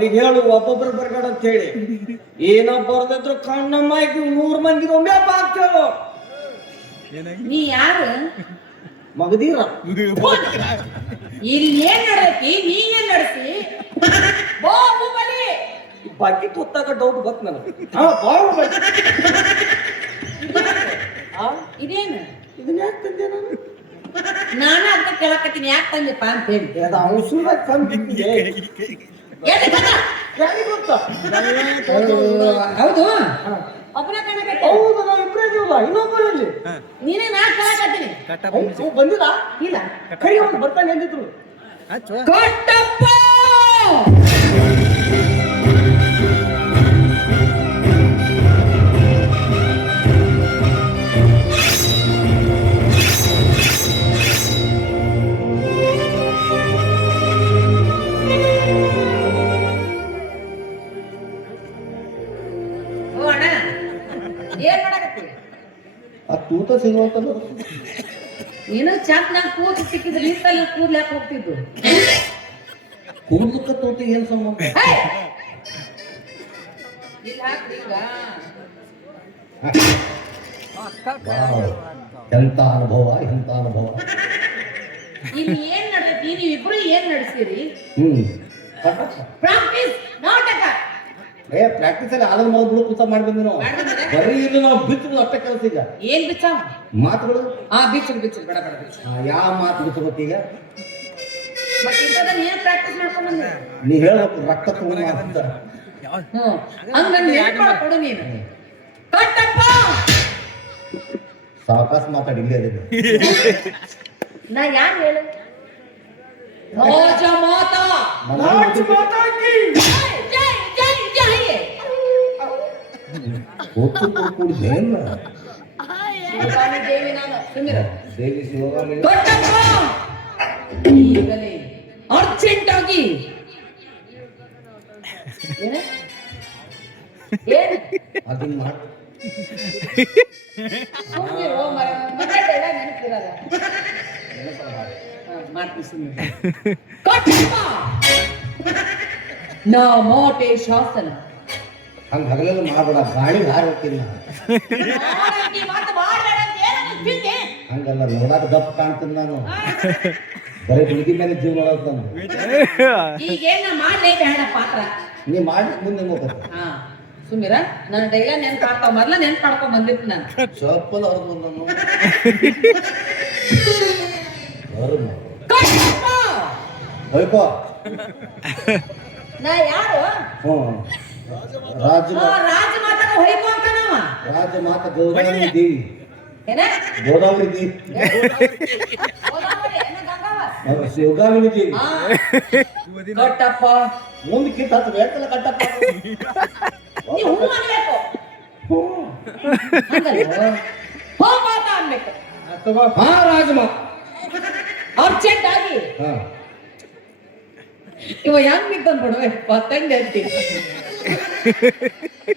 ಅವ್ರಿಗೆ ಹೇಳು ಒಬ್ಬೊಬ್ರು ಬರ್ಬೇಡ ಅಂತ ಹೇಳಿ. ಏನೋ ಬರ್ದಿದ್ರು ಕಣ್ಣಮ್ಮ 100 ಮಂದಿಗೆ ಒಮ್ಮೆ ಹಾಕ್ತೇಳು. ನೀ ಯಾರು ಮಗದೀರ ಇಲ್ಲಿ ಏನ್ ನಡೆಸಿ ನೀ ಏನ್ ನಡೆಸಿ ಬಾಹುಬಲಿ ಬಾಕಿ ಹೊತ್ತಾಗ ಡೌಟ್ ಬತ್ ನನಗೆ. ಹಾ ಬಾಹುಬಲಿ ಇದೇನು ಇದನ್ನ ಯಾಕೆ ತಂದೆ ನಾನು? ನಾನು ಅಂತ ಕೇಳಕತ್ತೀನಿ ಯಾಕೆ ತಂದೆಪ್ಪ ಅಂತ ಹೇಳಿ. ಅವಸರ ತಂದಿದ್ದೆ ಹೌದು ಒಬ್ಬನ ಕಾಣಕತ್ತಿ. ಹೌದು ನಾವು ಇಬ್ಬರೇ ಇದೀವಲ್ಲ, ಇನ್ನೊಬ್ಬರಲ್ಲಿ ನೀನೇ ನಾ ಕೇಳಕತ್ತೀನಿ. ಬಂದಿಲ್ಲ ಇಲ್ಲ ಕೈ ಅವ್ನು ಬರ್ತಾನೆ ಎಂದಿದ್ರು. ಕಟ್ಟಪ್ಪ ಏನ್ ಮಾಡಕತ್ತಿ? ಆ ತೂತ ಸಿಗುವಂತ ನೀನು ಚಾಕ್ ನಾಲ್ಕು ಕೂತು ಸಿಕ್ಕಿದ್ರೆ ನಿಂತಲ್ಲಿ ಕೂದ್ಲಾಕ್ ಹೋಗ್ತಿದ್ದು. ಕೂದಲಕ್ಕ ತೂತ ಏನ್ ಸಂಬಂಧ? ಇಲ್ಲ ಹಾಕ್ರಿ ಈಗ. ಎಂತ ಅನುಭವ, ಎಂತ ಅನುಭವ. ಇಲ್ಲಿ ಏನ್ ನಡೆದೈತಿ? ನೀವಿಬ್ರು ಏನ್ ನಡೆಸಿರಿ? ಪ್ರಾಕ್ಟೀಸ್ ನಾಟಕ. ಪ್ರಾಕ್ಟೀಸ್ ಅಲ್ಲಿ ಆದ್ರೆ ಮಾಡ್ಬಿಡು ಕೂತ ಮಾಡ್ಬಂದಿ ನಾವು. ಬರೀ ಇಲ್ಲಿ ನಾವು ಬಿಚ್ಚುದು ಅಷ್ಟೇ ಕೆಲಸ. ಈಗ ಏನ್ ಬಿಚ್ಚ ಮಾತುಗಳು ಬಿಚ್ಚು ಬಿಚ್ಚು ಬೇಡ ಬೇಡ ಬಿಚ್ಚು. ಯಾವ ಮಾತು ಬಿಚ್ಚಬೇಕೀಗ? ಮತ್ತೆ ಇಂಥದನ್ನ ಏನ್ ಪ್ರಾಕ್ಟೀಸ್ ಮಾಡ್ಕೊಂಡ್ ಬಂದೆ? ನೀ ಹೇಳಬೇಕು ರಕ್ತ ತಗೊಂಡು ಅಂತ. ಹಂಗ ನೆನಪು ಕೊಡು ನೀನು. ಕಟ್ಟಪ್ಪ ಸಾವಕಾಶ ಮಾತಾಡಿ ಇಲ್ಲೇ ಅದೇ. ನಾ ಯಾರು ಹೇಳು? ರಾಜ ಮಾತಾ ದೇವಿ ನಾನು ಸುಮಿರ ದೇವಿ ಶಿವಗಾಮಿ. ಈಗಲೇ ಅರ್ಜೆಂಟ್ ಆಗಿ ಅದನ್ನ ಮಾಡಿ ನಾ ಮೋಟೆ ಶಾಸನ ಹಂಗ ಹಗಲೆಲ್ಲ ಮಾಡಬೇಡ, ಗಾಳಿ ಹಾರಿ ಹೋಗ್ತೀನಿ. ಹಂಗಲ್ಲ, ನೋಡಾಕ ದಪ್ಪ ಕಾಣ್ತೀನಿ ನಾನು. ಬರೀ ಹುಡುಗಿ ಮೇಲೆ ಜೀವ ನೋಡೋದು ನಾನು. ಈಗೇನ ಮಾಡ್ಲೇ ಬೇಡ ಪಾತ್ರ ನೀ ಮಾಡಿ ಮುಂದೆ ಹೋಗ್ಬೇಕು. ಸುಮಿರ ನನ್ನ ಡೈಲ ನೆನ್ಪು ಮಾಡ್ತಾವ. ಮೊದ್ಲ ನೆನ್ಪು ಮಾಡ್ಕೊಂಡ್ ಬಂದಿತ್ತು ನಾನು. ಚಪ್ಪಲ್ ಅವ್ರದ್ದು ನಾನು ಹೋಯ್ಕೋ. ನಾ ಯಾರು? ರಾಜ ರಾಜ ಮಾತಾಡ ಹೊಯ್ಕೋ ಅಂತ ನಾವ. ರಾಜ ಮಾತ ಗೋದಾವರಿ ದೇವಿ. ಏನ ಗೋದಾವರಿ ದೇವಿ, ಶಿವಗಾಮಿನಿ ದೇವಿ. ಕಟ್ಟಪ್ಪ ಮುಂದೆ ಕಿತ್ತ ಹತ್ತು ಬೇಕಲ್ಲ ಕಟ್ಟಪ್ಪ. ನೀವು ಹೂ ಅನ್ಬೇಕು. ಹೋಗಾತ ಅನ್ಬೇಕು. ಹಾ ರಾಜಮ ಅರ್ಜೆಂಟ್ ಆಗಿ ಇವ ಹೆಂಗ್ ಬಿದ್ದನ್ ಬಿಡುವೆ ಪತ್ತಂಗ ಅಂತಿ.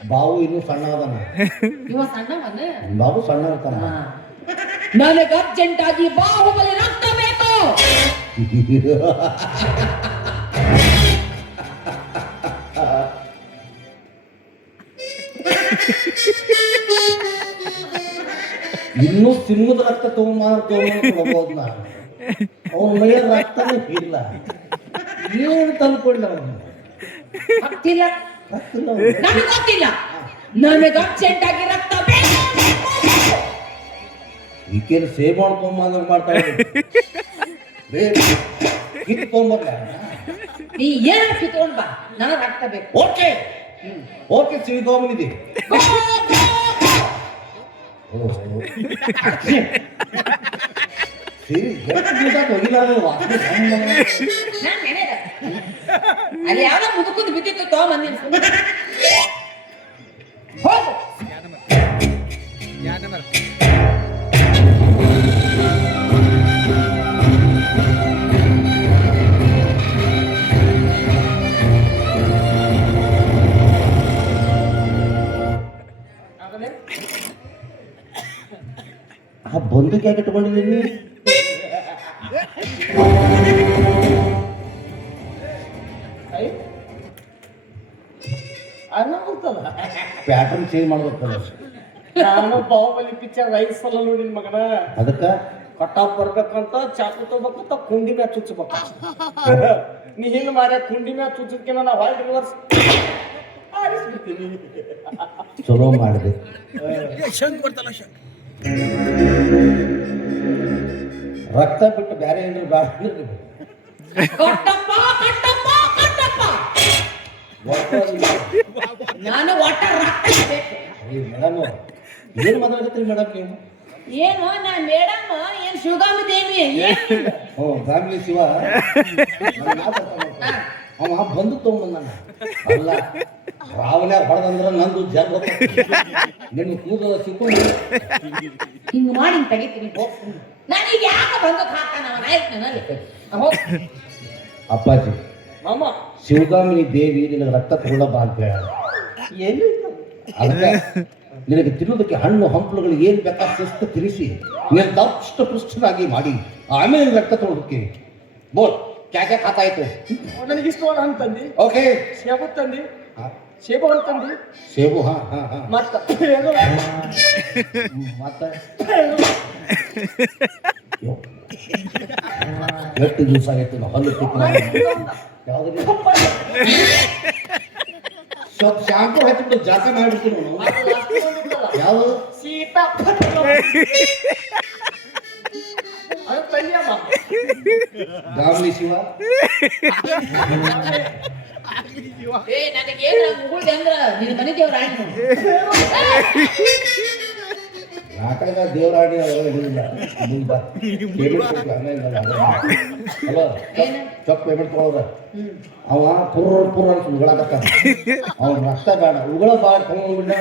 ಬಾವು ಇನ್ನು ಸಣ್ಣ ಅದನ. ಇವ ಸಣ್ಣವನ, ಬಾವು ಸಣ್ಣ ಇರ್ತಾನ. ನನಗೆ ಅರ್ಜೆಂಟ್ ಆಗಿ ಬಾಹುಬಲಿ ರಕ್ತ ಬೇಕು. ಇನ್ನು ಸಿಂಹದ ರಕ್ತ ತಗೊಂಡ್ಬೋದು ನಾನು. ಅವನ ಮೈಯ ರಕ್ತನೇ ಇಲ್ಲ. ಏನು ತಂದ್ಕೊಳ್ಳ ಗೊತ್ತಿಲ್ಲ, ನನಗೆ ಗೊತ್ತಿಲ್ಲ. ನನಗೆ ಅರ್ಜೆಂಟ್ ಆಗಿ ರಕ್ತ ಬೇಕು. ಈಕೇನು ಸೇವ್ ಮಾಡ್ಕೊಂಬಂದಂಗೆ ಮಾಡ್ತಾ ಇದ್ದೀನಿ. ಕಿತ್ಕೊಂಬರ್ಲ ನೀ ಏನ ಕಿತ್ಕೊಂಡ್ ಬಾ, ನನಗೆ ರಕ್ತ ಬೇಕು. ಓಕೆ ಓಕೆ ಶಿವಗಾಮಿನಿದೆ. ಅಲ್ಲಿ ಯಾವ್ದೋ ಮುದುಕುಂದು ಬಿದ್ದಿತ್ತು ತಗೊಂಬಂದಿನ. ಹೋಗು ಆ ಬಂದೂಕ್ ಯಾಕೆ ಇಟ್ಕೊಂಡಿದ್ದೀನಿ? ಪ್ಯಾಟರ್ನ್ ಚೇಂಜ್ ಮಾಡ್ಬೇಕಲ್ಲ. ನಾನು ಬಾಹುಬಲಿ ಪಿಕ್ಚರ್ 5 ಸಲ ನೋಡಿನ ಮಗನ. ಅದಕ್ಕೆ ಕಟಾಪ್ ಬರ್ಬೇಕಂತ ಚಾಕು ತಗೋಬೇಕಂತ ಕುಂಡಿ ಮ್ಯಾಗ ಚುಚ್ಚಬೇಕು. ನೀ ಹಿಂದ್ ಮಾರ್ಯ ಕುಂಡಿ ಮ್ಯಾಗ ಚುಚ್ಚದ್ಕಿನ ನಾ ಹೊಳ್ಳಿ ರಿವರ್ಸ್ ಆಡಿಸ್ಬಿಡ್ತೀನಿ. ಚಲೋ ಮಾಡಿದೆ. ರಕ್ತ ಬಿಟ್ಟು ಬೇರೆ ಏನಾದ್ರು ಬೇಡ. ಕಟ್ಟಪ್ಪ ಕಟ್ಟಪ್ಪ ಕಟ್ಟಪ್ಪ ನಾನು ಒಟ್ಟ ರಕ್ತ ಬೇಕು. ಮೇಡಮ್ ಏನು ಮಾತಾಡತ್ರಿ ಮೇಡಮ್ ನೀವು? ಏನು ನಾ ಮೇಡಮ್ ಏನ್ ಶಿವಗಾಮಿ ದೇವಿ ಓ ಫ್ಯಾಮಿಲಿ ಶಿವ. ಅವ ಬಂದು ತಗೊಂಬಂದ. ಅಲ್ಲ ರಾವಲ್ಯಾಗ ಹೊಡೆದಂದ್ರ ನಂದು ಜಗ್ ನಿನ್ನ ಕೂದಲ ಸಿಕ್ಕೊಂಡು ಹಿಂಗ್ ಮಾಡಿ ತೆಗಿತೀನಿ. ನನಗೆ ಯಾಕೆ ಬಂದು ಹಾಕ್ತಾನ ಅವನ ಆಯ್ತು. ಅಪ್ಪಾಜಿ ಮಾಮ ಶಿವಗಾಮಿನಿ ದೇವಿ ನಿನಗೆ ರಕ್ತ ತಗೊಳ್ಳಬಾ ಅಂತ ಹೇಳ. ಎಲ್ಲಿ ಅದಕ್ಕೆ ನಿನಗೆ ತಿನ್ನೋದಕ್ಕೆ ಹಣ್ಣು ಹಂಪಲುಗಳು ಏನು ಬೇಕಾದ ಶಿಸ್ತು ತಿರಿಸಿ ನೀನು ದಷ್ಟ ಪೃಷ್ಠನಾಗಿ ಮಾಡಿ ಆಮೇಲೆ ರಕ್ತ ತಗೊಳ್ಳೋದಕ್ಕೆ ಬೋಲ್ ಕ್ಯಾಕೆ ಖಾತಾಯ್ತು. ನನಗೆ ಇಷ್ಟವಾದ ಅಂತಂದಿ. ಓಕೆ ಸೇಬು ತಂದಿ. ಸೇಬು ಅಂತಂದಿ. ಸೇಬು ಹಾ ಹಾ ಹಾ ಮತ್ತ ಮತ್ತೆ ಎಷ್ಟು ದಿವಸ ಆಗೈತೆ ನಾವು ಹಲ್ಲು ಯಾವ್ದು ಸ್ವಲ್ಪ ಶಾಂಪು ಹಚ್ಚಿಬಿಟ್ಟು ಜಾಗ ಮಾಡಿಬಿಡ್ತೀವಿ ನಾವು. ಯಾವುದು ಸೀತಾ ಅದು ತಂದಿಯಮ್ಮ. ಗಾಮಲಿ ಶಿವ ಏ ನನಗೆ ಏನ್ ಮುಗುಳ್ದೆ ಅಂದ್ರ ನಿನ್ನ ಮನೆ ದೇವ್ರ ಆಯ್ತು. ನಾಟಕ ದೇವರಾಣಿ ಹೇಳಿಲ್ಲ. ಹಲೋ ಚೊಕ್ ಪೇಮೆಂಟ್ ಕೊಡೋರ ಅವ ಪುರ್ರ ಅಂತ ಉಗುಳಾಕತ್ತ. ಅವ್ನ ರಕ್ತ ಬೇಡ ಉಗುಳ ಬಾಳ ತಗೊಂಡ್ಬಿಡ.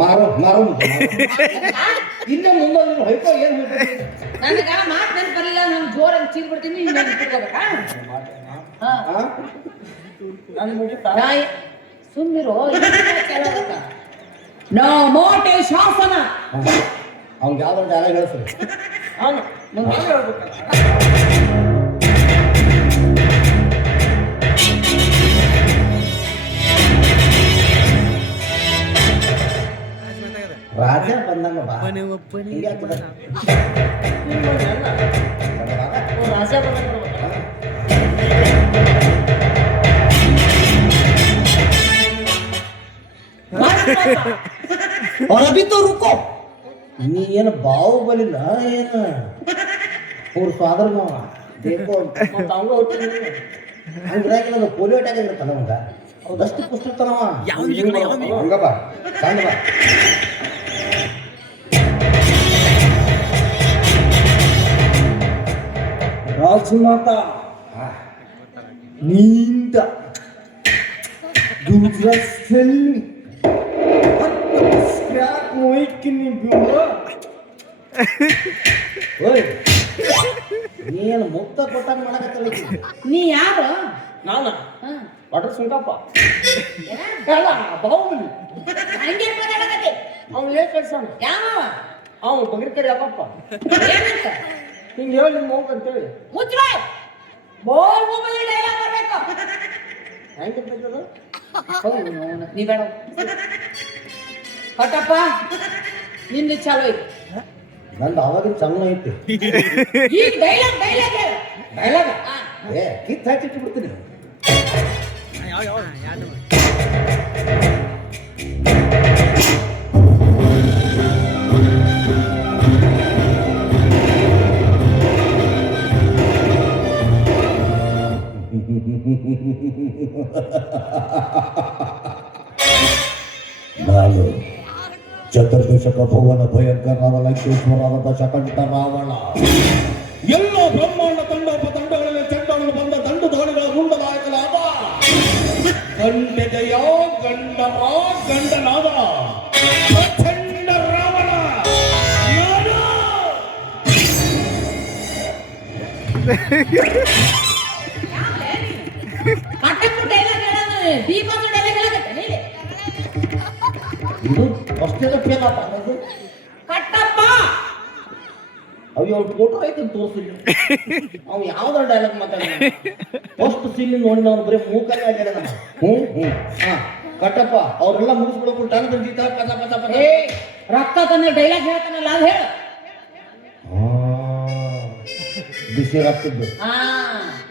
ಮಾರೋ ಮಾರೋ ಇಲ್ಲೇ ಮುಂದೆ ಹೊಯ್ಕೋ ಏನು ಹೇಳ್ಬೇಕು. ನನಗ ಮಾತು ನೆನ್ಪು ಬರಲಿಲ್ಲ. ನಾನು ಜೋರ ಚೀರ್ ಬಿಡ್ತೀನಿ. ತಿಳ್ಕೊಬೇಕಾ? ನಾನು ಮುಗಿತಾ ಸುಂದಿರೋ ನೋ ಮೋಟೆ ಶಾಸನ. ಅವ್ನಿಗೆ ಯಾವ್ದೋ ಡೈಲಾಗ್ ಹೇಳ್ತಾರೆ. ನಾನು ಮುಂದೆ ಹೇಳ್ಬೇಕಲ್ಲ. ರಾಜ ಬಂದಂಗ ಬಾ. ಹಿಂಗೆ ಆಗ್ತದೆ. ರಾಜ और अभी तो रुको. ನೀ ಏನು ಬಾಹುಬಲಿಲ್ಲ ಏನು ಅವ್ರ ಫಾದರ್ ಮಾವ ಬೇಕೋ ಮತ್ತೆ ಹಂಗ ಹೋಗ್ತೀನಿ. ಹಂಗಿರಾಕಿಲ್ಲ ಪೋಲಿಯೋ ಅಟ್ಯಾಕ್ ಆಗಿರ್ತಾನ ಅವಂಗ. ಅವ್ದಷ್ಟು ಪುಷ್ಟಿರ್ತಾನವ. ಹಂಗ ಬಾ ಹಂಗ ಬಾ. ರಾಜಮಾತಾ ನೀಂದ ದುರ್ರಸಲ್ಲಿ ಸ್ಕ್ರಾಪ್ ಹೋಯ್ಕಿನಿ ಬಿಂಬ. ಓಯ್ ನೀನು ಮುಕ್ತ ಕೊಟ್ಟಂಗ ಮಾಡಕತ್ತಲ್ಲ. ನೀ ಯಾರು? ನಾನ ಹಾ. ವಾಟರ್ ಸುಂಕಪ್ಪ ಅಲ್ಲ ಬಾಹುಬಲಿ. ಹಂಗೆ ಮಾತಾಡಕತ್ತಿ. ಅವ್ನು ಏನ್ ಕಳ್ಸಾನ? ಯಾವ ಅವ್ನು ಬಗಿರ್ಕರಿ ಯಾಕಪ್ಪ ಏನಂತ ಹಿಂಗೆ ಹೇಳಿ ನಿಮ್ಮ ಹೋಗ್ ಅಂತೇಳಿ ಮುಚ್ಚ್ರ ಬಾಹುಬಲಿ ಡೈಲಾಗ್ ಬರ್ಬೇಕು. ಹೆಂಗಿರ್ತದ ನೀ ಬೇಡ ಕಟ್ಟಪ್ಪ ನಿಂದು ಚಾಲು ಐತಿ. ನಂದು ಅವಾಗಿನ ಚಲನ ಐತಿ. ಈಗ ಡೈಲಾಗ್ ಡೈಲಾಗ್ ಹೇಳು. ಡೈಲಾಗ್ ಏ ಕಿತ್ತು ಹಚ್ಚಿಟ್ಟು ಬಿಡ್ತೀನಿ. ನಾನು ಚತುರ್ದಶಕ ಭುವನ ಭಯಂಕರನಾದ ಲಂಕೇಶ್ವರನಾದ ದಶಕಂಠ ರಾವಣ. ಎಲ್ಲ ಬ್ರಹ್ಮಾಂಡ ತಂಡೋಪತಂಡಗಳಲ್ಲಿ ಚಂಡಗಳು ಬಂದ ದಂಡು ಧೋಣಿಗಳ ಗುಂಡನಾಯಕನಾದ ಗಂಡೆದೆಯ ಗಂಡರ ಗಂಡನಾದ ಪ್ರಚಂಡ ರಾವಣ ನಾನು. ಕಟ್ಟಪ್ಪ ಡೈಲಾಗ್ ಹೇಳೋದು ದೀಪದ ಡೈಲಾಗ್ ಹೇಳಕತ್ತೆ ನೀ. ಇದು ಫಸ್ಟ್ ಫೇಲ್ ಆತ ಅನ್ನೋದು. ಕಟ್ಟಪ್ಪ ಅವ್ ಅವ್ನ ಫೋಟೋ ಐತೆ ತೋರಿಸಿಲ್ಲ. ಅವ್ ಯಾವ್ದಾರ ಡೈಲಾಗ್ ಮಾತಾಡ ಫಸ್ಟ್ ಸೀನ್ ನೋಡಿ ನಾವು ಬರೀ ಮೂಕಲ್ಲೇ ಆಗ್ಯಾರ ನಮ್ಮ. ಹಾ ಕಟ್ಟಪ್ಪ ಅವ್ರೆಲ್ಲ ಮುಗಿಸ್ಬಿಡೋಕು ಟನ್ ಬಂದಿತ್ತ ಪದ ಪದ ಪದ. ಏ ರೊಕ್ಕ ತಂದ್ರೆ ಡೈಲಾಗ್ ಹೇಳ್ತಾನಲ್ಲ ಅದು ಹೇಳು. ಬಿಸಿ ಆಗ್ತಿದ್ದು ಹಾ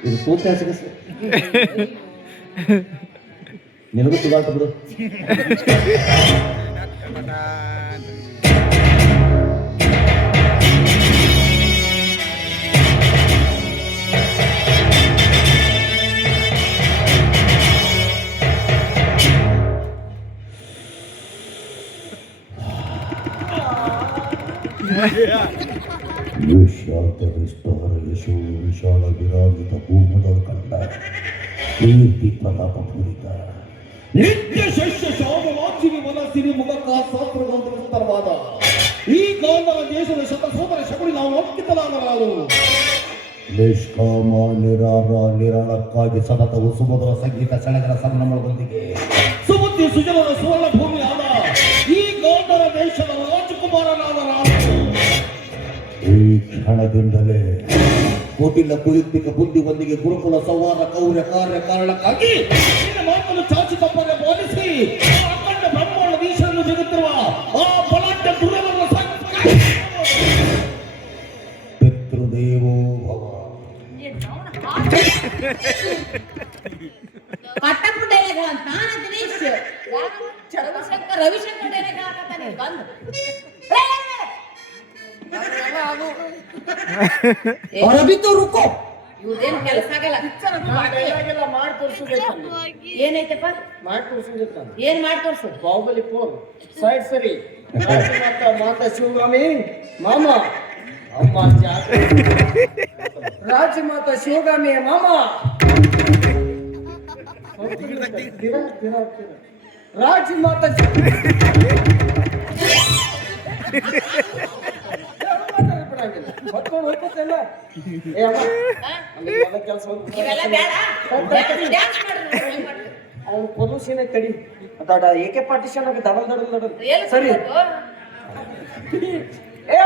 ಇದು ತೂತ ಸಿಗಸ ನಿನಗೂ ಸುಗಾಟ ಬಿಡು. ವಿಶಾಂತ ವಿಸ್ತಾರ ಯಶೋ ವಿಶಾಲ ವಿರಾಜಿತ ಭೂಮದ ಕಂಡ ಕೀರ್ತಿ ಪ್ರತಾಪ ಪೂರಿತ ನಿತ್ಯ ಶಸ್ಯ ಶಾಮವಾಚಿನಿ ಮನಸ್ಸಿನಿ ಮುಖಕ ಶಾಸ್ತ್ರಗಂಧ ವಿಸ್ತಾರವಾದ ಈ ಗಾಂಧರ ದೇಶದ ಶತಸೋದರ ಶಕುನಿ ನಾವು ಒಪ್ಪಿತಲಾಗಲಾರು. ನಿಷ್ಕಾಮ ನಿರಾರ ನಿರಾಳಕ್ಕಾಗಿ ಸತತವು ಸುಮಧುರ ಸಂಗೀತ ಸೆಳೆಗರ ಸಂಭ್ರಮದೊಂದಿಗೆ ಸುಬುದ್ಧಿ ಸುಜನರ ಸುವರ್ಣ ಭೂಮಿ ಆದ ಈ ಗಾಂಧರ ದೇಶದ ರಾಜಕುಮಾರನಾದ ರಾಜು ಈ ಕ್ಷಣದಿಂದಲೇ ಕೋಟಿಲ ಕುಯುಕ್ತಿಕ ಬುದ್ಧಿವಂತಿಗೆ ಗುರುಕುಲ ಸಂವಾರ ಕೌರ್ಯ ಕಾರ್ಯ ಕಾರಣಕ್ಕಾಗಿ ನಿನ್ನ ಮಾತನ್ನು ಚಾಚಿ ತಪ್ಪದೆ ಬೋಧಿಸಿ ಅಖಂಡ ಬ್ರಹ್ಮಾಂಡ ಈಶ್ವರನ್ನು ಜಗುತ್ತಿರುವ ಆ ಬಲಾಢ್ಯ ದುರವನ್ನು ಪಿತೃದೇವೋ ಭವ. ಕಟ್ಟಪ್ಪ ಡೈಲಾಗ್ ಅಂತ ನಾನು ದಿನೇಶ್ ಚಂದ್ರಶೇಖರ್ ರವಿಶಂಕರ್ ಡೈಲಾಗ್ ಹಾಕತಾನೆ ಬಂದು ಅರಬಿ ತೋ ರುಕೋ. ಇವ್ದೇನ್ ಕೆಲಸ ಆಗಲ್ಲ. ಎಲ್ಲ ಮಾಡಿ ತೋರಿಸೋದೈತಲ್ಲ, ಏನೈತಪ್ಪ ಮಾಡಿ ತೋರಿಸೋದೈತ. ಏನ್ ಮಾಡಿ ತೋರ್ಸು. ಬಾಹುಬಲಿ 4 ಸೈಡ್ ಸರಿ ಮಾತಾ ಶಿವಗಾಮಿ ಮಾಮ ಅಮ್ಮ ಜಾತ್ರೆ ರಾಜಮಾತಾ ಶಿವಗಾಮಿ ಮಾಮ ರಾಜಮಾತಾ ಹೊತ್ಕೊಂಡು ಹೋಗ್ತಲ್ಲ ಏ ಅಮ್ಮ ಅಲ್ಲೆಲ್ಲ ಕೆಲಸ ಇವೆಲ್ಲ ಬೇಡ ಡ್ಯಾನ್ಸ್ ಮಾಡು. ಅವ್ನು ಪೊಲ್ಯೂಷನ್ ಕಡಿ ದಡ ಏಕೆ ಪಾರ್ಟಿಷನ್ ಆಗ ದಡಲ್ ದಡಲ್ ದಡಲ್ ಎಲ್ಲಿ ಸರಿ ಏ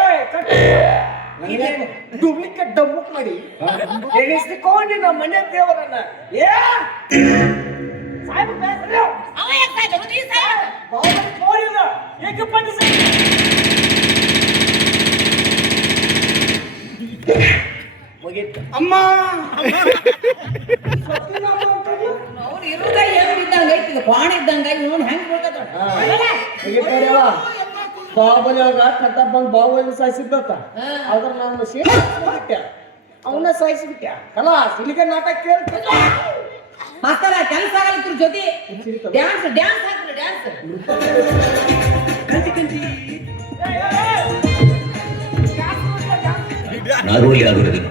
ಡೂಪ್ಲಿಕೇಟ್ ಡಬ್ಬುಕ್ ಮಾಡಿ ಎಣಿಸ್ಕೊಂಡು ನಮ್ಮ ಮನೆ ದೇವರನ್ನ ಏ ಸಾಹೇಬ ಬೇಸ್ರಿ ಅವ ಯಾಕೆ ಸಾಯ್ದ? ಮತ್ತೆ ಈ ಸಾಯ್ದ? ಬಾವಲಿ ಕೋರಿಲ್ಲ ಏಕೆ ಪಾರ್ಟಿಷನ್ ಮುಗೀತು ಅಮ್ಮ ಅವ್ನು ಇರುದ ಏನು ಇದ್ದಂಗ ಐತಿ, ಬಾಣ ಇದ್ದಂಗ ಇವನು ಹೆಂಗ್ ಬೀಳ್ತದ ಬಾಹುಬಲಿ ಅವ್ರ ಕಟ್ಟ ಬಂದ್ ಬಾಹುಬಲಿ ಸಾಯಿಸಿದ್ದತ್ತ ಅದ್ರ ನಾನು ಬಿಟ್ಟೆ ಅವನ್ನ ಸಾಯಿಸಿಬಿಟ್ಟ ಕಲಾಸ್ ಇಲ್ಲಿಗೆ ನಾಟಕ ಕೇಳ್ತಿಲ್ಲ ಮಾಸ್ತರ ಕೆಲಸ ಆಗಲ್ಲ ಇದ್ರ ಜೊತೆ ಡ್ಯಾನ್ಸ್ ಡ್ಯಾನ್ಸ್ ಹಾಕ್ರಿ ಡ್ಯಾನ್ಸ್. ನಾಗೋಲಿ ಆಗುವುದು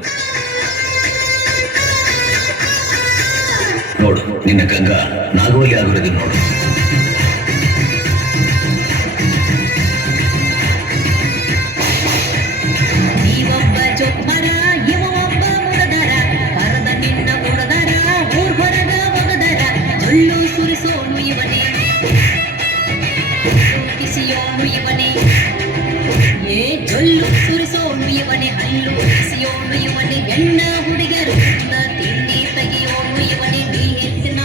ನೋಡು, ನಿನ್ನ ಗಂಗಾ ನಾಗೋಲಿ ಆಗುವುದು ನೋಡು. ನೀವೊಬ್ಬ ಚೊಕ್ಕರ ಇವ ಒಬ್ಬ ಮುಡದರ ಪರದ ನಿನ್ನ ಮುಡದರ ಊರ್ ಹೊರಗ ಒಗದರ ಜೊಳ್ಳು ಸುರಿಸೋನು ಇವನೇ ಕಿಸಿಯೋನು ಇವನೇ ಏ ಜೊಳ್ಳು ಸುರಿಸೋನು ಇವನೇ ಹಲ್ಲು ಕಿಸಿಯೋನು ಇವನೇ ಹೆಣ್ಣ ಹುಡುಗರು ತಿಂಡಿ ತೆಗಿಯೋನು ಇವನೇ ನೀ ಹೆಚ್ಚಿನ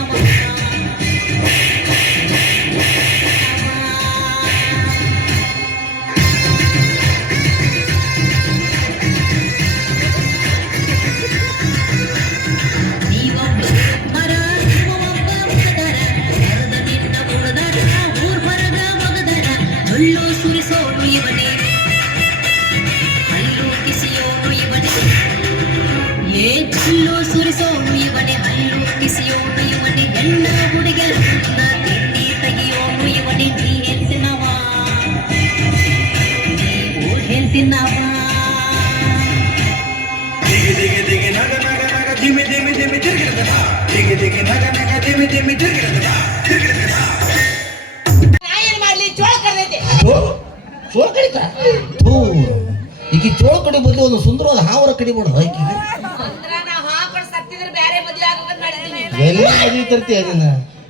ಏನ್ ಮಾಡ್ಲಿ ಚೋಳ ಕರ್ದೈತೆ. ಚೋಳ ಕಡಿತ ಈಗ ಚೋಳ ಕಡಿ ಬದಲು ಒಂದು ಸುಂದರವಾದ ಹಾವರ ಕಡಿಬೋಣ ಈಕಿಗೆ ಅಂದ್ರ ನಾವ್ ಹಾಕೊಂಡು ಸತ್ತಿದ್ರೆ ಬ್ಯಾರೆ ಮದ್ವೆ ಆಗ್ಬೇಕಂತ ಮಾಡಿದೀನಿ. ಎಲ್ಲ ಮದ್ವಿ ತರ್ತಿ ಅದನ್ನ.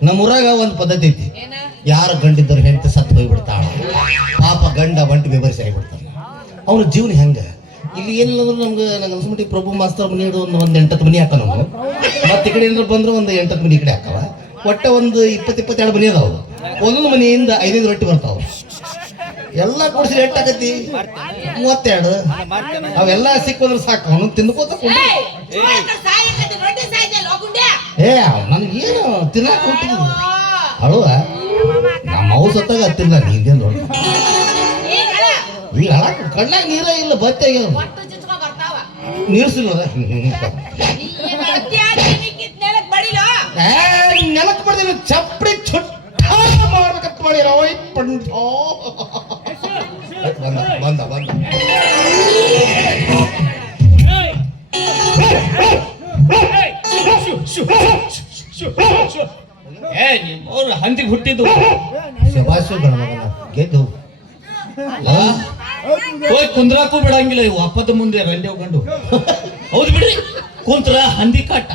ನಮ್ಮ ಊರಾಗ ಒಂದು ಪದ್ಧತಿ ಐತಿ, ಏನ ಯಾರ ಗಂಡಿದ್ದವ್ರು ಹೆಂಡತಿ ಸತ್ತು ಹೋಗ್ಬಿಡ್ತಾಳ, ಪಾಪ ಗಂಡ ಬಂಟಿ ವಿವರಿಸಿ ಆಗಿಬಿಡ್ತಾನೆ. ಅವನ ಜೀವನ ಹೆಂಗ ಇಲ್ಲಿ ಏನಿಲ್ಲ ಅಂದ್ರೆ ನಂಗೆ ಅನ್ಸ್ಬಿಟ್ಟು ಪ್ರಭು ಮಾಸ್ತರ್ ಮನೆ ಹಿಡಿದು ಒಂದು 8 ಮನೆ ಹಾಕ ನಾವು ಮತ್ತೆ ಈ ಕಡೆ ಏನಾರು ಬಂದ್ರೆ ಒಂದು 8 ಮನೆ ಈ ಕಡೆ ಹಾಕವ ಒಟ್ಟೆ ಒಂದು 20-22 ಮನೆ ಅದಾವ ಒಂದೊಂದು ಮನೆಯಿಂದ 5 ರೊಟ್ಟಿ ಬರ್ತಾವ ಎಲ್ಲ ಕೂಡಿಸಿ ರೇಟ್ ಆಗತಿ 32 ಅವೆಲ್ಲ ಸಿಕ್ಕೋದ್ರೆ ಸಾಕು ಅವನು ತಿನ್ಕೋತ ಏ ನನಗೇನು ತಿನ್ನಾಕ ಹೊಂಟಿದ್ವಿ ಅಳುವ ನಮ್ಮ ಅವು ಸತ್ತಾಗ ಹತ್ತಿಲ್ಲ ನೀಂದೇನು ನೋಡಿ ಈಗ ಹಳಕ್ ಕಣ್ಣಾಗ ನೀರೇ ಇಲ್ಲ ಬತ್ತೆಗೆ ನೀರ್ಸಿಲ್ಲ ನೆಲಕ್ ಬಡ್ದಿಲ್ಲ ಚಪ್ಪಡಿ ಚುಟ್ಟ ಮಾಡ್ಬೇಕಂತ ಮಾಡಿ ರವೈ ಪಂಡ ಬಂದ ಬಂದ ಅವ್ರು ಹಂದಿಗೆ ಹುಟ್ಟಿದ್ದು ಶಬಾಷ್ ಗೆದ್ದು ಹೋಗಿ ಕುಂದ್ರಾಕು ಬಿಡಂಗಿಲ್ಲ ಇವು ಅಪ್ಪದ ಮುಂದೆ ರಂಡಿ ಹೋಗ್ಕೊಂಡು ಹೌದು ಬಿಡ್ರಿ ಕುಂತ್ರ ಹಂದಿ ಕಾಟ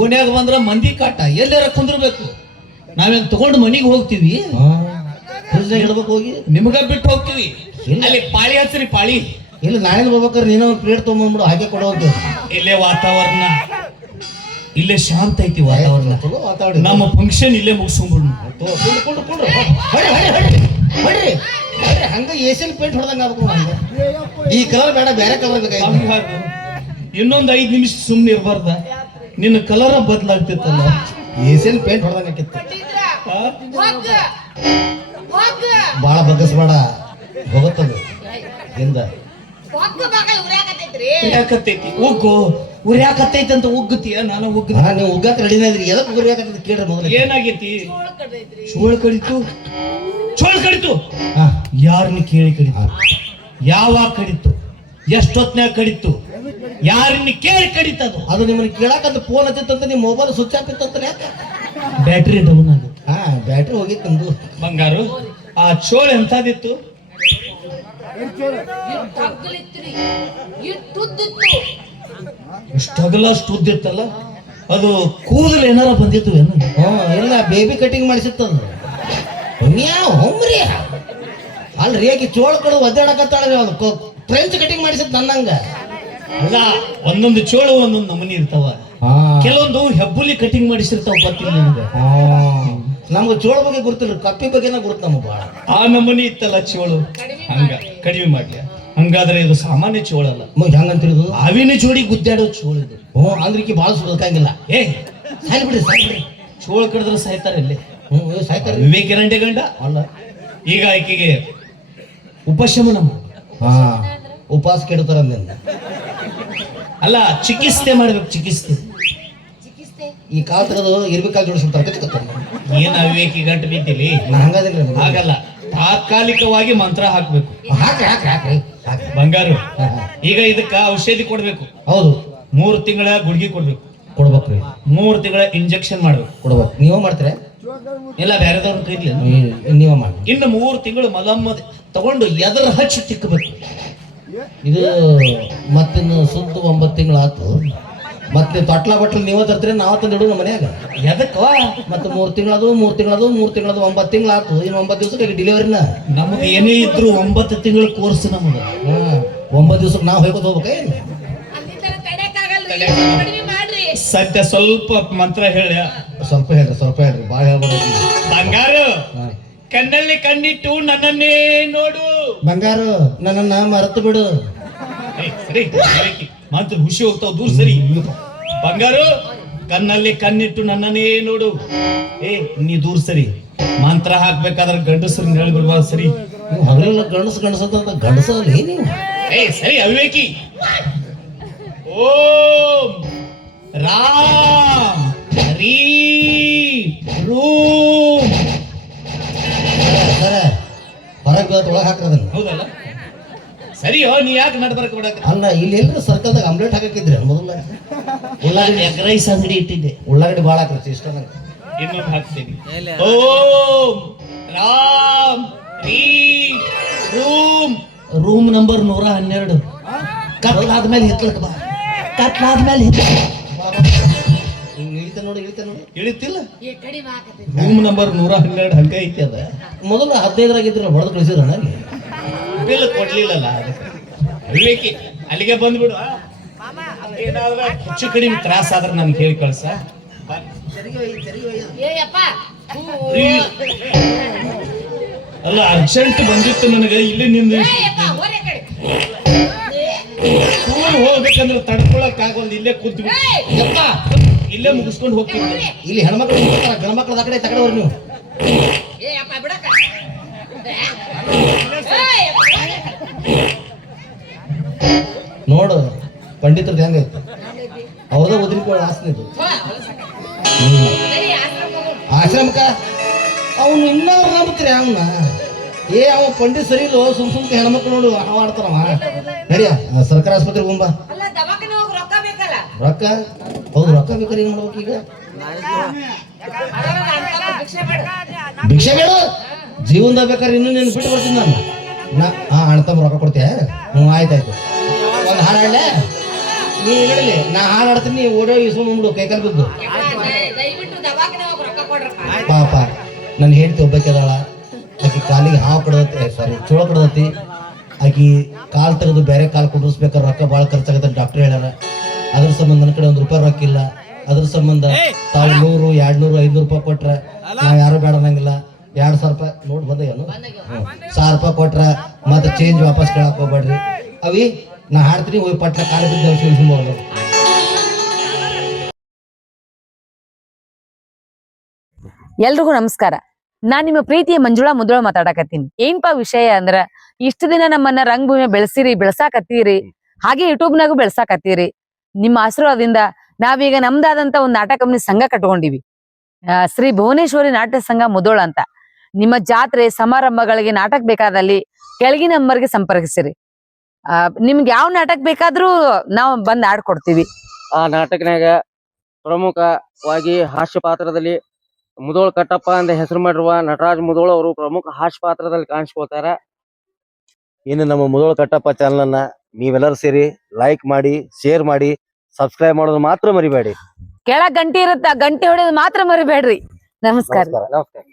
ಓಣ್ಯಾಗ ಬಂದ್ರ ಮಂದಿ ಕಾಟ ಎಲ್ಲಾರ ಕುಂದ್ರಬೇಕು ನಾವೇನ್ ತಗೊಂಡು ಮನಿಗೆ ಹೋಗ್ತೀವಿ ಇಡ್ಬೇಕು ಹೋಗಿ ನಿಮಗ ಬಿಟ್ಟು ಹೋಗ್ತೀವಿ ಅಲ್ಲಿ ಪಾಳಿ ಹಚ್ಚ್ರಿ ಪಾಳಿ ಇಲ್ಲ ನಾಳೆ ಬರ್ಬೇಕಾದ್ರೆ ನೀನೋ ಒಂದು ಪ್ಲೇಟ್ ತೊಗೊಂಡ್ಬಿಡು ಹಾಗೆ ಕೊಡೋದು ಇಲ್ಲೇ ವಾತಾವರಣ ಇಲ್ಲೇ ಶಾಂತ ಐತಿ ವಾತಾವರಣ ಮಾತಾಡಿ ನಮ್ಮ ಫಂಕ್ಷನ್ ಇಲ್ಲೇ ಮುಗಿಸ್ಕೊಂಡ್ಬಿಡು ಹೊಡ್ರಿ ಹಂಗ ಏಷ್ಯನ್ ಪೇಂಟ್ ಹೊಡೆದಂಗ ಆಗ್ಬೇಕು ಹಂಗ ಈ ಕಲರ್ ಬೇಡ ಬೇರೆ ಕಲರ್ ಬೇಕಾಗಿ ಇನ್ನೊಂದು 5 ನಿಮಿಷ ಸುಮ್ಮನೆ ಇರಬಾರ್ದ ನಿನ್ನ ಕಲರ್ ಬದಲಾಗ್ತಿತ್ತಲ್ಲ ಏಷ್ಯನ್ ಪೇಂಟ್ ಹೊಡೆದಂಗ ಆಕಿತ್ತು ಬಾಳ ಬಗ್ಗಸ್ಬೇಡ ಹೋಗುತ್ತದು ಹಿಂದ ಉರಿಯಾಕತ್ತೈತಿ ಉಗ್ಗು ಉರಿಯಾಕತ್ತೈತಿ ಅಂತ ಉಗ್ಗುತ್ತೀಯ ನಾನು ಉಗ್ಗ ನೀವು ಉಗ್ಗಕ್ಕೆ ರೆಡಿನ ಇದ್ರಿ ಎದಕ್ಕೆ ಉರಿಯಾಕತ್ತೈತಿ ಕೇಳ್ರಿ ಮೊದಲು ಏನಾಗೈತಿ ಚೋಳ ಕಡಿತು ಚೋಳ ಕಡಿತು ಯಾರನ್ನ ಕೇಳಿ ಕಡಿತು ಯಾವಾಗ ಕಡಿತು ಎಷ್ಟೊತ್ನ್ಯಾಗ ಕಡಿತು ಯಾರನ್ನ ಕೇಳಿ ಕಡಿತದು ಅದು ನಿಮ್ಮನ್ನ ಕೇಳಕಂತ ಫೋನ್ ಹತ್ತಿತ್ತಂತ ನಿಮ್ಮ ಮೊಬೈಲ್ ಸ್ವಿಚ್ ಆಫ್ ಇತ್ತಂತ ಯಾಕೆ ಬ್ಯಾಟ್ರಿ ಡೌನ್ ಆಗುತ್ತೆ ಬ್ಯಾಟ್ರಿ ಹೋಗಿತ್ತು ನಮ್ದು ಬಂಗಾರು ಆ ಚೋಳ ಎಂತದಿತ್ತು ಇಷ್ಟಗಲ ಅಷ್ಟು ಉದ್ದಿತ್ತಲ್ಲ ಅದು ಕೂದಲು ಏನಾರ ಬಂದಿತ್ತು ಏನು ಇಲ್ಲ ಬೇಬಿ ಕಟಿಂಗ್ ಮಾಡಿಸಿತ್ತದು ಹೊಮ್ರಿ ಅಲ್ರಿ ಯಾಕೆ ಚೋಳ ಕಡೆ ಒದ್ದಾಡಕತ್ತಾಳ ಫ್ರೆಂಚ್ ಕಟಿಂಗ್ ಮಾಡಿಸಿದ್ ನನ್ನಂಗ ಅಲ್ಲ ಒಂದೊಂದು ಚೋಳು ಒಂದೊಂದು ನಮೂನಿ ಇರ್ತಾವ ಕೆಲವೊಂದು ಹೆಬ್ಬುಲಿ ಕಟಿಂಗ್ ಮಾಡಿಸಿರ್ತಾವ ಗೊತ್ತಿಲ್ಲ ನಿಮ್ಗೆ ನಮ್ಗೆ ಚೋಳ ಬಗ್ಗೆ ಗುರ್ತಿಲ್ಲ ಕಪ್ಪಿ ಬಗ್ಗೆನ ಗುರ್ತು ನಮ್ಗೆ ಭಾಳ ಆ ನಮೂನಿ ಇತ್ತಲ್ಲ ಚೋಳು ಹಂಗ ಕಡಿಮೆ ಮಾಡ್ಲಿ ಹಂಗಾದ್ರೆ ಇದು ಸಾಮಾನ್ಯ ಚೋಳಲ್ಲ ಹೆಂಗಂತಿರೋದು ಅವಿನ ಜೋಡಿ ಗುದ್ದಾಡೋ ಚೋಳ ಇದು ಅಂದ್ರಿಕಿ ಭಾಳ ಸುಡಕಂಗಿಲ್ಲ ಏ ಸಾಯ್ಬಿಡ್ರಿ ಚೋಳ ಕಡಿದ್ರೆ ಸಾಯ್ತಾರೆ ಇಲ್ಲಿ ಸಾಯ್ತಾರೆ ವಿವೇಕ್ ಎರಡೇ ಗಂಡ ಅಲ್ಲ ಈಗ ಆಕೆಗೆ ಉಪಶಮನ ಮಾಡು ಉಪವಾಸ ಕೆಡ್ತಾರ ಅಂದ ಅಲ್ಲ ಚಿಕಿತ್ಸೆ ಮಾಡ್ಬೇಕು ಚಿಕಿತ್ಸೆ ಈ ಕಾಲ್ ತೆಗೆದು ಇರ್ಬೇಕಾಲ್ ಜೋಡಿಸ್ಬಿಡ್ತಾರೆ ಕಚ್ಕೊತಾರೆ ಏನ ವಿವೇಕಿ ಗಂಟು ಬಿದ್ದಿಲಿ ನಾ ಹಂಗದಿಲ್ಲ ಹಾಗಲ್ಲ ತಾತ್ಕಾಲಿಕವಾಗಿ ಮಂತ್ರ ಹಾಕ್ಬೇಕು ಹಾಕ್ರಿ ಬಂಗಾರು ಈಗ ಇದಕ್ಕ ಔಷಧಿ ಕೊಡ್ಬೇಕು ಹೌದು 3 ತಿಂಗಳ ಗುಳಿಗೆ ಕೊಡ್ಬೇಕು ಕೊಡ್ಬೇಕ್ರಿ 3 ತಿಂಗಳ ಇಂಜೆಕ್ಷನ್ ಮಾಡ್ಬೇಕು ಕೊಡ್ಬೇಕು ನೀವೇ ಮಾಡ್ತೀರಾ ಇಲ್ಲ ಬೇರೆದವ್ರನ್ನ ಕೈಲಿ ನೀವೇ ಮಾಡಿ ಇನ್ನು 3 ತಿಂಗಳು ಮಲಮ್ಮ ತಗೊಂಡು ಎದರ ಹಚ್ಚಿ ತಿಕ್ಕಬೇಕು ಇದು ಮತ್ತಿನ್ನು ಸುತ್ತ 9 ತಿಂಗಳು ಆತು ಮತ್ತೆ ತೊಟ್ಲ ಬಟ್ಲ ನೀವೇ ತರ್ತೀರಿ ನಾವು ತಂದಿಡು ನಮ್ಮ ಮನ್ಯಾಗ ಎದಕ್ಕ ಮತ್ತೆ 3 ತಿಂಗಳದು 9 ತಿಂಗಳು ಆತು ಇನ್ನು 9 ದಿವಸಕ್ಕೆ ಡೆಲಿವರಿನ ನಮ್ದು ಏನೇ ಇದ್ರು 9 ತಿಂಗಳ ಕೋರ್ಸ್ ನಮ್ದು 9 ದಿವಸಕ್ಕೆ ನಾವು ಹೋಗ್ಕೊತ ಹೋಗ್ಬೇಕ ಸದ್ಯ ಸ್ವಲ್ಪ ಮಂತ್ರ ಹೇಳ ಸ್ವಲ್ಪ ಹೇಳ್ರಿ ಭಾಳ ಹೇಳ್ಬೇಡ ಬಂಗಾರು ಕಣ್ಣಲ್ಲಿ ಕಣ್ಣಿಟ್ಟು ನನ್ನನ್ನೇ ನೋಡು ಬಂಗಾರು ನನ್ನನ್ನ ಮರೆತು ಬಿಡು ಸರಿ ಮಂತ್ರ ಖುಷಿ ಹೋಗ್ತಾವ ದೂರ ಸರಿ ಬಂಗಾರು ಕಣ್ಣಲ್ಲಿ ಕಣ್ಣಿಟ್ಟು ನನ್ನನ್ನೇ ನೋಡು ಏ ನೀ ದೂರ ಸರಿ ಮಂತ್ರ ಹಾಕ್ಬೇಕಾದ್ರೆ ಗಂಡಸರು ಹೇಳ್ಬಿಡ್ಬಾರ ಸರಿ ಹಗಲೆಲ್ಲ ಗಂಡಸ ಅಂತ ಗಂಡಸ ನೀವು ಏ ಸರಿ ಅವಿವೇಕಿ ಓಂ ರಾಮ್ ರೀ ರೂಮ್ ಸರ ಹೊರಗೆ ಒಳಗೆ ಹಾಕ್ರದನ್ನ ಹೌದಲ್ಲ ಸರಿಯೋ ನೀ ಯಾಕೆ ನಡ್ಬರಕ್ ಬಿಡಕ ಅಲ್ಲ ಇಲ್ಲಿ ಎಲ್ಲರೂ ಸರ್ಕಲ್ದಾಗ ಆಮ್ಲೆಟ್ ಹಾಕಿದ್ರಿ ಮೊದಲ ಉಳ್ಳಾಗಡ್ಡಿ ಎಗ್ ರೈಸ್ ಅಂಗಡಿ ಇಟ್ಟಿದ್ದೆ ಉಳ್ಳಾಗಡ್ಡಿ ಭಾಳ ಹಾಕ್ರಿ ಇಷ್ಟ ನಂಗೆ ಇನ್ನೊಂದು ಹಾಕ್ತೀನಿ ಓಂ ರಾಮ್ ರೀ ರೂಮ್ ರೂಮ್ ನಂಬರ್ 112 ಕತ್ಲಾದ್ಮೇಲೆ ಹಿತ್ಲಕ್ ಬಾ ಕತ್ಲಾದ್ಮೇಲೆ ಇಳಿತ ನೋಡಿ ಇಳಿತಿಲ್ಲ ರೂಮ್ ನಂಬರ್ 112 ಹಂಗ ಐತಿ ಅದ ಮೊದಲು 15ರಾಗಿದ್ರು ಹೊಡೆದು ಕಳಿಸಿದ್ರ ನನಗೆ ಬಿಲ್ ಕೊಡ್ಲಿಲ್ಲಲ್ಲ ಅದಕ್ಕೆ ವಿವೇಕಿ ಅಲ್ಲಿಗೆ ಬಂದ್ಬಿಡು. ಏನಾದ್ರ ಹೆಚ್ಚು ಕಡಿಮೆ ತ್ರಾಸ ಆದ್ರೆ ನನ್ಗೆ ಹೇಳಿ ಕಳ್ಸ. ಅಲ್ಲ ಅರ್ಜೆಂಟ್ ಬಂದಿತ್ತು ನನಗೆ, ಇಲ್ಲಿ ನಿಂದ ಸ್ಕೂಲ್ ಹೋಗ್ಬೇಕಂದ್ರೆ ತಡ್ಕೊಳಕ್ ಆಗೋದು, ಇಲ್ಲೇ ಕೂತು ಇಲ್ಲೇ ಮುಗಿಸ್ಕೊಂಡು ಹೋಗ್ತೀನಿ. ಇಲ್ಲಿ ಹೆಣ್ಮಕ್ಳು ಗಣಮಕ್ಳು ಆ ಕಡೆ ತಗೊಂಡ್ರಿ ನೀವು. ನೋಡು ಪಂಡಿತರದ್ದು ಹೆಂಗೈತೆ, ಅವ್ರದ ಉದ್ರಿಕೋಳ ಆಸನ ಇದು. ಆಶ್ರಮಕ್ಕ ಅವನು ಇನ್ನ ನಂಬ್ತೀರಿ ಅವನ್ನ. ಅವ ಪಂಡಿತ್ ಸರಿ ಇಲ್ಲೋ, ಸುಮ್ ಹೆಣ್ಮಕ್ಳು ನೋಡು ಆಡ್ತಾರವ. ನಡಿಯ ಸರ್ಕಾರ ಆಸ್ಪತ್ರೆಗೆ ಹೋಗ್ಬಾ. ರೊಕ್ಕ ಹೌದು, ರೊಕ್ಕ ಬೇಕಾರೆ ಏನ್ ಮಾಡ್ಬೇಕು ಈಗ? ಭಿಕ್ಷೆ ಬೇಡ, ಜೀವನದಾಗ ಬೇಕಾದ್ರೆ ಇನ್ನೂ ನೀನು ಬಿಟ್ಟು ಬರ್ತೀನಿ ನಾನು. ಅಣ್ತಮ್ಮ ರೊಕ್ಕ ಕೊಡ್ತೀಯ? ಆಯ್ತಾಯ್ತು. ಒಂದು ಹಾಡು ಹಾಡಲೆ ನೀ ಹೇಳಲಿ, ನಾ ಹಾಡು ಹಾಡ್ತೀನಿ, ನೀ ಓಡೋ ಇಸ್ಕೊಂಡು ಬಂದ್ಬಿಡು ಕೈಕಾಲು ಬಿದ್ದು. ಪಾಪ ನನ್ನ ಹೆಂಡತಿ ಒಬ್ಬಾಕಿದಾಳ, ಆಕಿ ಕಾಲಿಗೆ ಹಾವು ಕಡ್ದತಿ, ಸಾರಿ ಚೋಳ ಕಡ್ದತಿ. ಆಕಿ ಕಾಲು ತೆಗೆದು ಬೇರೆ ಕಾಲು ಕುಂಡ್ರಿಸ್ಬೇಕಾದ್ರೆ ರೊಕ್ಕ ಭಾಳ ಖರ್ಚಾಗತ್ತೆ ಡಾಕ್ಟರ್ ಹೇಳ್ಯಾರ. ಅದ್ರ ಸಂಬಂಧ ನನ್ನ ಕಡೆ ₹1 ರೊಕ್ಕ ಇಲ್ಲ. ಅದ್ರ ಸಂಬಂಧ ತಾವು 100, 200, 500 ರೂಪಾಯಿ ಕೊಟ್ರೆ ನಾವು ಯಾರು ಬೇಡ ಅನ್ನಂಗಿಲ್ಲ. 2,000 ರೂಪಾಯಿ ನೋಡ್ ಬಂದೇನು, 1,000 ರೂಪಾಯಿ ಕೊಟ್ರ ಮತ್ತೆ ಚೇಂಜ್ ವಾಪಸ್ ಕೇಳಕ್ ಹೋಗ್ಬೇಡ್ರಿ. ಅವಿ ನಾ ಹಾಡ್ತೀನಿ, ಹೋಗಿ ಪಟ್ಲ ಕಾಲು ಬಿದ್ದು ಶಿವಸಂಬೋದು. ಎಲ್ರಿಗೂ ನಮಸ್ಕಾರ. ನಾನ್ ನಿಮ್ಮ ಪ್ರೀತಿಯ ಮಂಜುಳಾ ಮುದೋಳ ಮಾತಾಡಕತ್ತೀನಿ. ಏನ್ಪಾ ವಿಷಯ ಅಂದ್ರ, ಇಷ್ಟ ದಿನ ನಮ್ಮನ್ನ ರಂಗಭೂಮಿ ಬೆಳೆಸಾಕತ್ತೀರಿ, ಹಾಗೆ ಯೂಟ್ಯೂಬ್ನಾಗು ಬೆಳೆಸಾಕತ್ತೀರಿ. ನಿಮ್ಮ ಆಶೀರ್ವಾದದಿಂದ ನಾವೀಗ ನಮ್ದಾದಂತ ಒಂದು ನಾಟಕ ಕಂಪನಿ ಸಂಘ ಕಟ್ಕೊಂಡಿವಿ, ಶ್ರೀ ಭುವನೇಶ್ವರಿ ನಾಟ್ಯ ಸಂಘ ಮುದೋಳ ಅಂತ. ನಿಮ್ಮ ಜಾತ್ರೆ ಸಮಾರಂಭಗಳಿಗೆ ನಾಟಕ ಬೇಕಾದಲ್ಲಿ ಕೆಳಗಿನ ನಂಬರ್ಗೆ ಸಂಪರ್ಕಿಸಿರಿ. ನಿಮ್ಗೆ ಯಾವ ನಾಟಕ ಬೇಕಾದ್ರೂ ನಾವು ಬಂದ್ ಆಡ್ಕೊಡ್ತೀವಿ. ಆ ನಾಟಕನಾಗ ಪ್ರಮುಖವಾಗಿ ಹಾಸ್ಯ ಪಾತ್ರದಲ್ಲಿ ಮುದೋಳ ಕಟ್ಟಪ್ಪ ಅಂತ ಹೆಸರು ಮಾಡಿರುವ ನಟರಾಜ್ ಮುದೋಳ ಅವರು ಪ್ರಮುಖ ಹಾಸ್ಯ ಪಾತ್ರದಲ್ಲಿ ಕಾಣಿಸ್ಕೊಳ್ತಾರ. ಇನ್ನು ನಮ್ಮ ಮುದೋಳ ಕಟ್ಟಪ್ಪ ಚಾನಲ್ ಅನ್ನ ನೀವೆಲ್ಲರೂ ಸೇರಿ ಲೈಕ್ ಮಾಡಿ, ಶೇರ್ ಮಾಡಿ, ಸಬ್ಸ್ಕ್ರೈಬ್ ಮಾಡೋದು ಮಾತ್ರ ಮರಿಬೇಡಿ. ಕೆಳಗ್ ಗಂಟೆ ಇರುತ್ತ, ಗಂಟೆ ಹೊಡೆಯೋದು ಮಾತ್ರ ಮರಿಬೇಡ್ರಿ. ನಮಸ್ಕಾರ. ನಮಸ್ಕಾರ.